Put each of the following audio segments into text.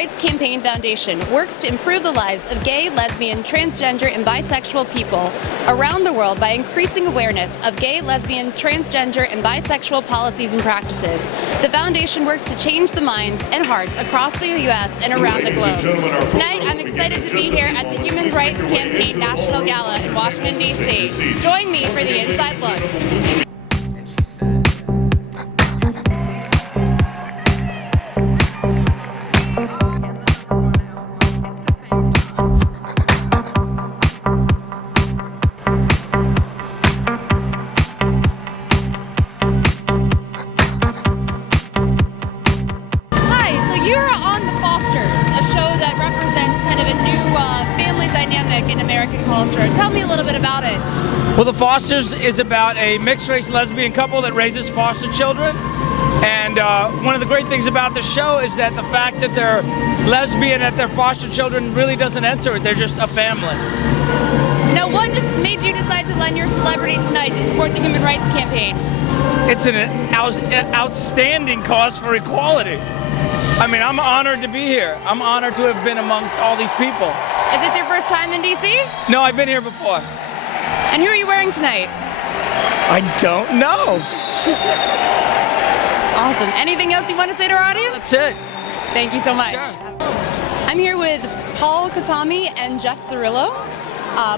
Rights Campaign Foundation works to improve the lives of gay, lesbian, transgender, and bisexual people around the world by increasing awareness of gay, lesbian, transgender, and bisexual policies and practices. The foundation works to change the minds and hearts across the U.S. and around the globe. Tonight, I'm excited to be here at the Human Rights Campaign National Gala in Washington, D.C. Join me for the Inside Look. In American culture. Tell me a little bit about it. Well, The Fosters is about a mixed-race lesbian couple that raises foster children. And one of the great things about the show is that the fact that they're lesbian, that their foster children really doesn't enter it. They're just a family. Now, what just made you decide to lend your celebrity tonight to support the Human Rights Campaign? It's an outstanding cause for equality. I mean, I'm honored to be here. I'm honored to have been amongst all these people. Is this your first time in D.C.? No, I've been here before. And who are you wearing tonight? I don't know. Awesome. Anything else you want to say to our audience? That's it. Thank you so much. Sure. I'm here with Paul Katami and Jeff Zarrillo,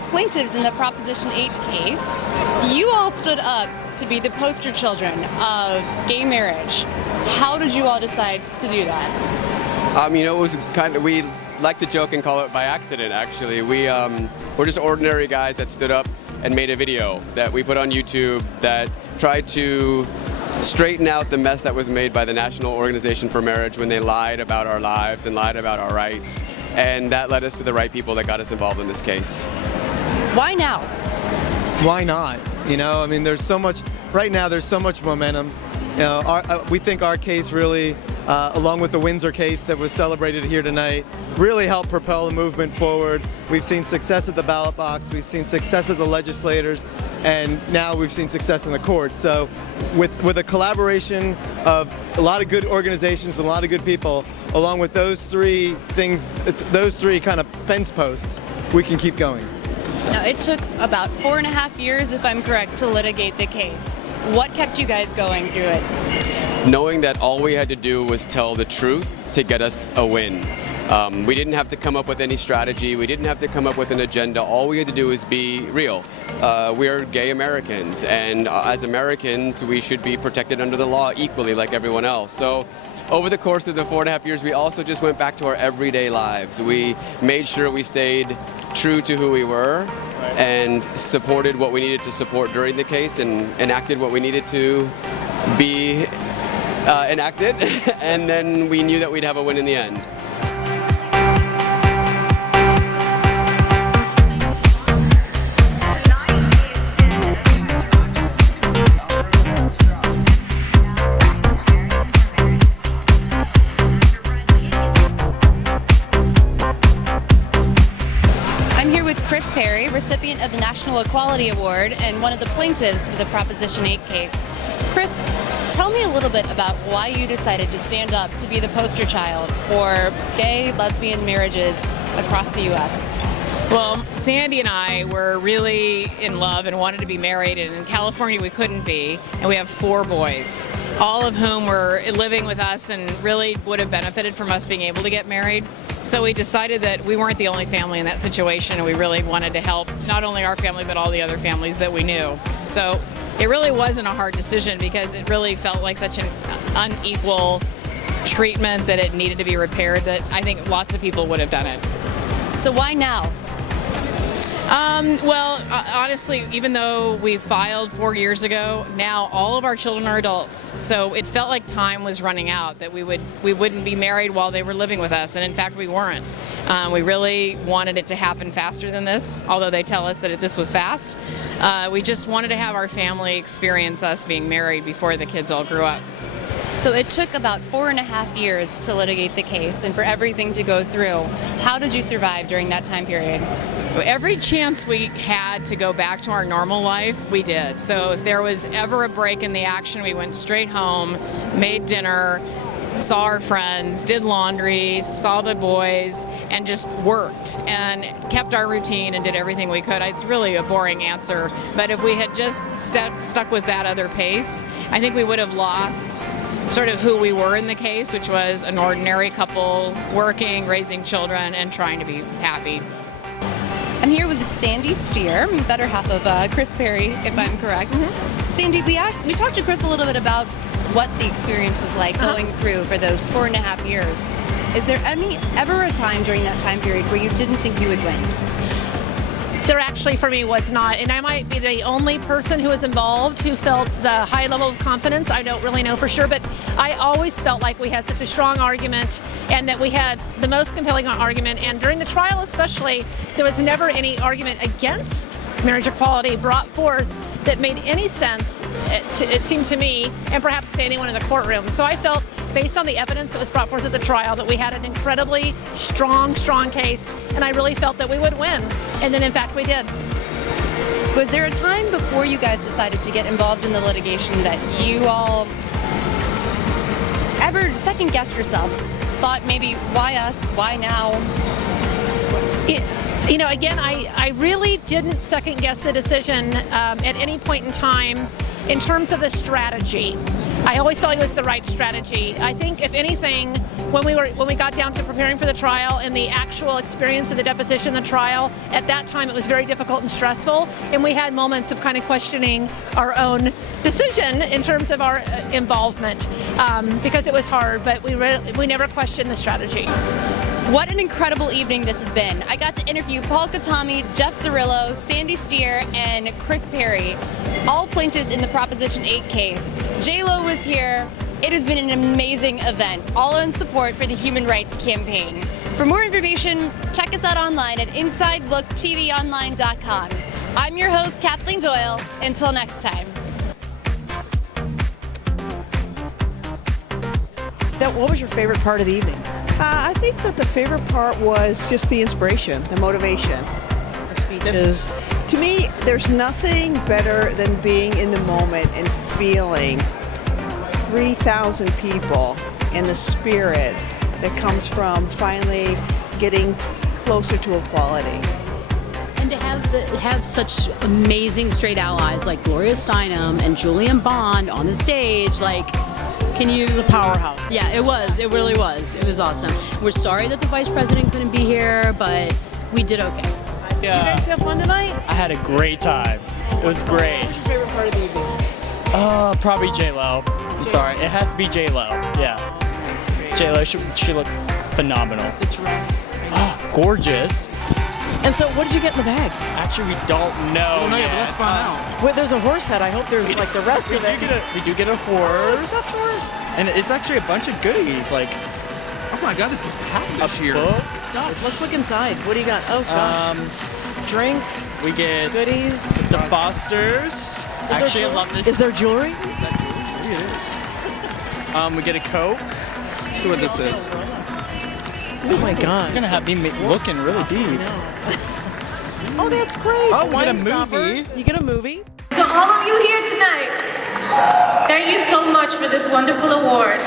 plaintiffs in the Proposition 8 case. You all stood up to be the poster children of gay marriage. How did you all decide to do that? You know, it was we like to joke and call it by accident, actually. We're just ordinary guys that stood up and made a video that we put on YouTube that tried to straighten out the mess that was made by the National Organization for Marriage when they lied about our lives and lied about our rights. And that led us to the right people that got us involved in this case. Why now? Why not? You know, I mean, there's so much, right now there's so much momentum. You know, we think our case really, along with the Windsor case that was celebrated here tonight, really helped propel the movement forward. We've seen success at the ballot box, we've seen success at the legislators, and now we've seen success in the courts. So with a collaboration of a lot of good organizations and a lot of good people, along with those three things, those three kind of fence posts, we can keep going. Now, it took about 4.5 years, if I'm correct, to litigate the case. What kept you guys going through it? Knowing that all we had to do was tell the truth to get us a win. We didn't have to come up with any strategy. We didn't have to come up with an agenda. All we had to do was be real. We're gay Americans, and as Americans, we should be protected under the law equally like everyone else. So over the course of the 4.5 years, we also just went back to our everyday lives. We made sure we stayed true to who we were and supported what we needed to support during the case and enacted what we needed to be enacted, and then we knew that we'd have a win in the end. Kris Perry, recipient of the National Equality Award and one of the plaintiffs for the Proposition 8 case. Kris, tell me a little bit about why you decided to stand up to be the poster child for gay, lesbian marriages across the U.S. Well, Sandy and I were really in love and wanted to be married, and in California we couldn't be, and we have 4 boys, all of whom were living with us and really would have benefited from us being able to get married. So we decided that we weren't the only family in that situation, and we really wanted to help not only our family but all the other families that we knew. So it really wasn't a hard decision because it really felt like such an unequal treatment that it needed to be repaired that I think lots of people would have done it. So why now? Well, honestly, even though we filed 4 years ago, now all of our children are adults. So it felt like time was running out, that we wouldn't be married while they were living with us. And in fact, we weren't. We really wanted it to happen faster than this, although they tell us that this was fast. We just wanted to have our family experience us being married before the kids all grew up. So it took about 4.5 years to litigate the case and for everything to go through. How did you survive during that time period? Every chance we had to go back to our normal life, we did. So if there was ever a break in the action, we went straight home, made dinner, saw our friends, did laundry, saw the boys, and just worked and kept our routine and did everything we could. It's really a boring answer, but if we had just stuck with that other pace, I think we would have lost sort of who we were in the case, which was an ordinary couple working, raising children, and trying to be happy. I'm here with Sandy Stier, better half of Kris Perry, if I'm correct. Sandy, we talked to Kris a little bit about what the experience was like going through for those 4.5 years. Is there ever a time during that time period where you didn't think you would win? There actually, for me, was not. And I might be the only person who was involved who felt the high level of confidence. I don't really know for sure, but I always felt like we had such a strong argument and that we had the most compelling argument. And during the trial especially, there was never any argument against marriage equality brought forth that made any sense, it seemed to me, and perhaps to anyone in the courtroom. So I felt, based on the evidence that was brought forth at the trial, that we had an incredibly strong case, and I really felt that we would win. And then, in fact, we did. Was there a time before you guys decided to get involved in the litigation that you all ever second-guessed yourselves? Thought maybe, why us? Why now? You know, again, I really didn't second guess the decision at any point in time in terms of the strategy. I always felt like it was the right strategy. I think, if anything, when we got down to preparing for the trial and the actual experience of the deposition, the trial, at that time it was very difficult and stressful, and we had moments of kind of questioning our own decision in terms of our involvement because it was hard, but we never questioned the strategy. What an incredible evening this has been. I got to interview Paul Katami, Jeff Zarrillo, Sandy Stier, and Kris Perry, all plaintiffs in the Proposition 8 case. J-Lo was here. It has been an amazing event, all in support for the Human Rights Campaign. For more information, check us out online at InsideLookTVOnline.com. I'm your host, Kathleen Doyel. Until next time. What was your favorite part of the evening? I think that the favorite part was just the inspiration, the motivation. The speeches. To me, there's nothing better than being in the moment and feeling 3,000 people and the spirit that comes from finally getting closer to equality. And to have such amazing straight allies like Gloria Steinem and Julian Bond on the stage, like, can you... It was a powerhouse. Yeah, it was. It really was. It was awesome. We're sorry that the vice president couldn't be here, but we did okay. Did you guys have fun tonight? I had a great time. It was great. What was your favorite part of the evening? Probably J-Lo. I'm sorry. It has to be J-Lo. Yeah. J-Lo, she looked phenomenal. The dress. Oh, gorgeous. And so, what did you get in the bag? Actually, we don't know. But let's find out. Well, there's a horse head. I hope there's like the rest of it. We do get a horse. And it's actually a bunch of goodies. Like, oh my God, this is packed this year. Stuff. Let's look inside. What do you got? Oh, God. Drinks. We get goodies. The Fosters. Actually, I love this. Is there jewelry? Is that jewelry? Maybe it is. We get a Coke. Let's see what this is. Oh my God. You're gonna have me looking really deep. Oh, that's great. Oh, we get a movie. You get a movie. To all of you here tonight, thank you so much for this wonderful award.